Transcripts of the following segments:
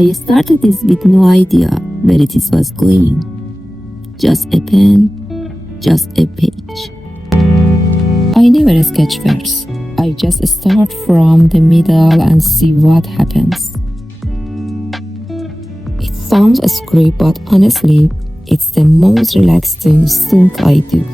I started this with no idea where it was going. Just a pen, just a page. I never sketch first. I just start from the middle and see what happens. It sounds scary, but honestly, it's the most relaxing thing I do.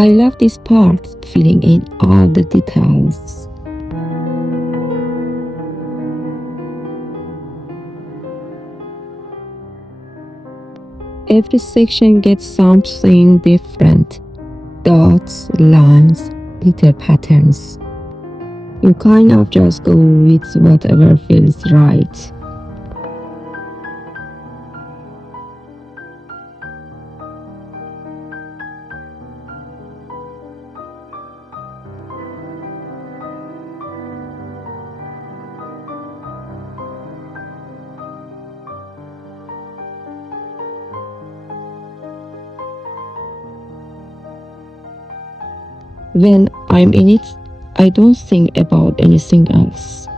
I love this part, filling in all the details. Every section gets something different. Dots, lines, little patterns. You kind of just go with whatever feels right. When I'm in it, I don't think about anything else.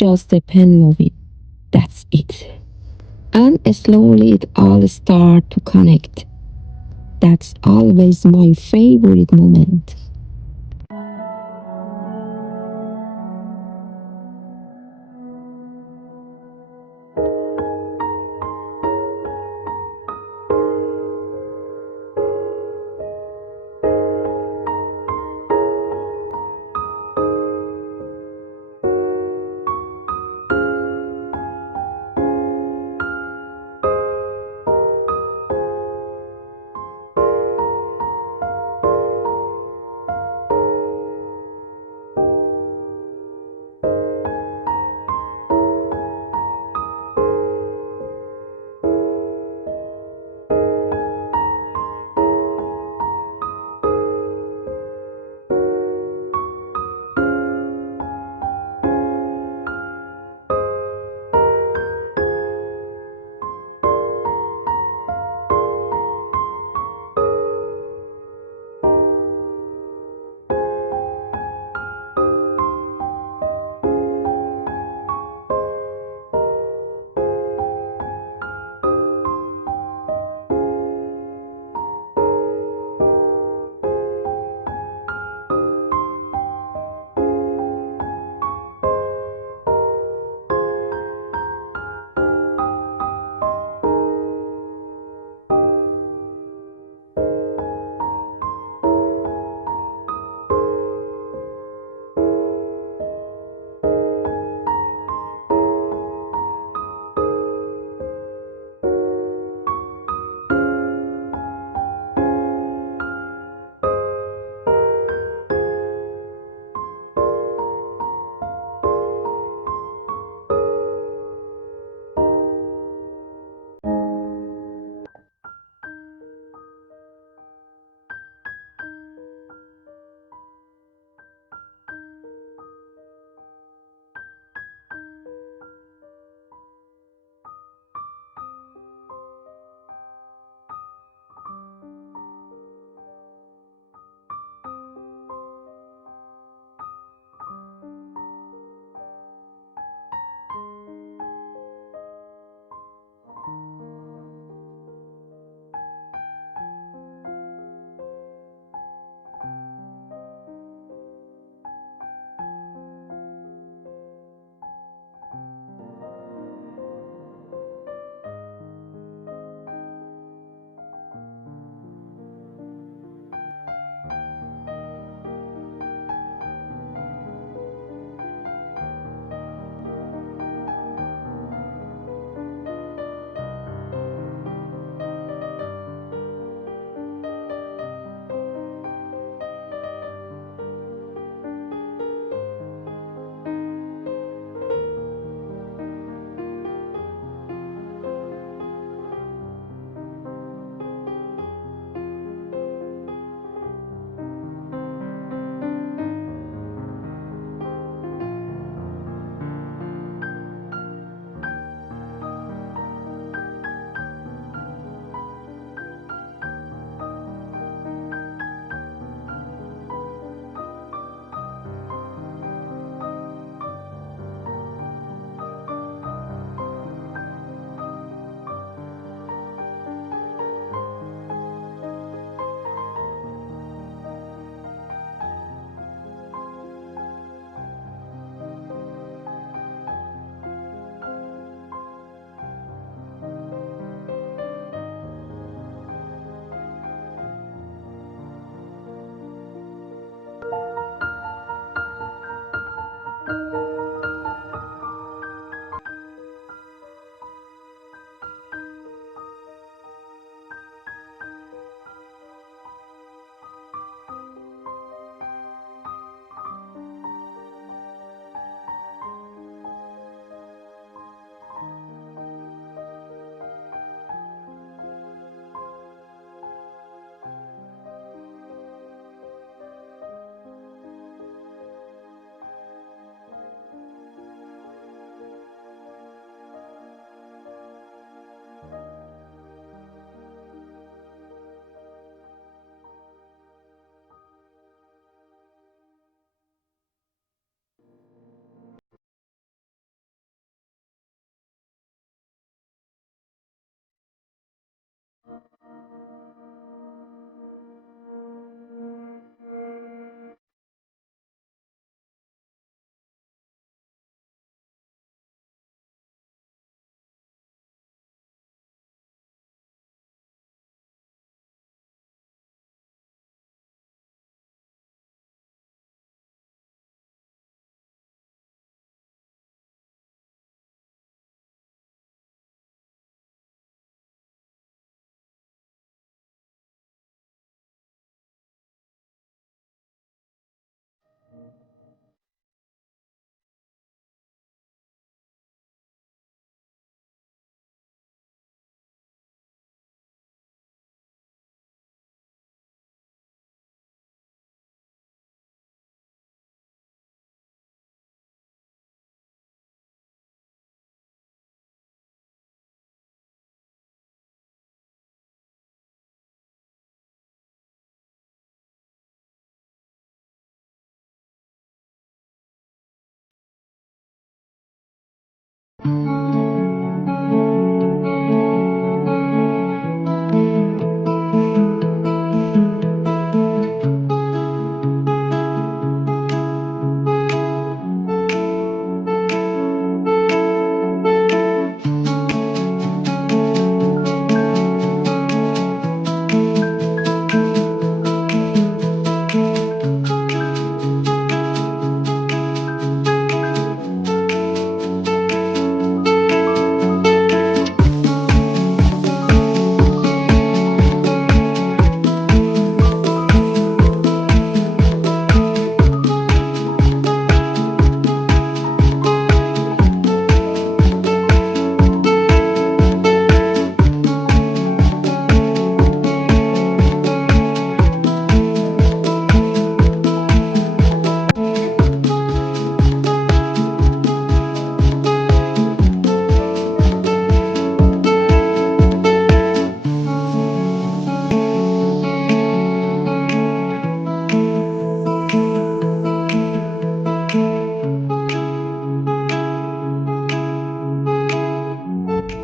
just a pen moving. That's it. And slowly it all start to connect. That's always my favorite moment.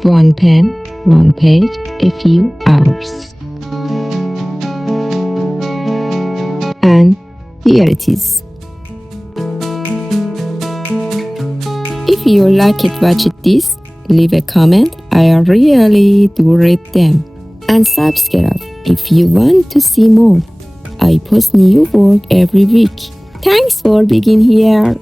One pen, one page, a few hours. And here it is. If you like it, watch this, leave a comment. I really do read them. And subscribe if you want to see more. I post new work every week. Thanks for being here.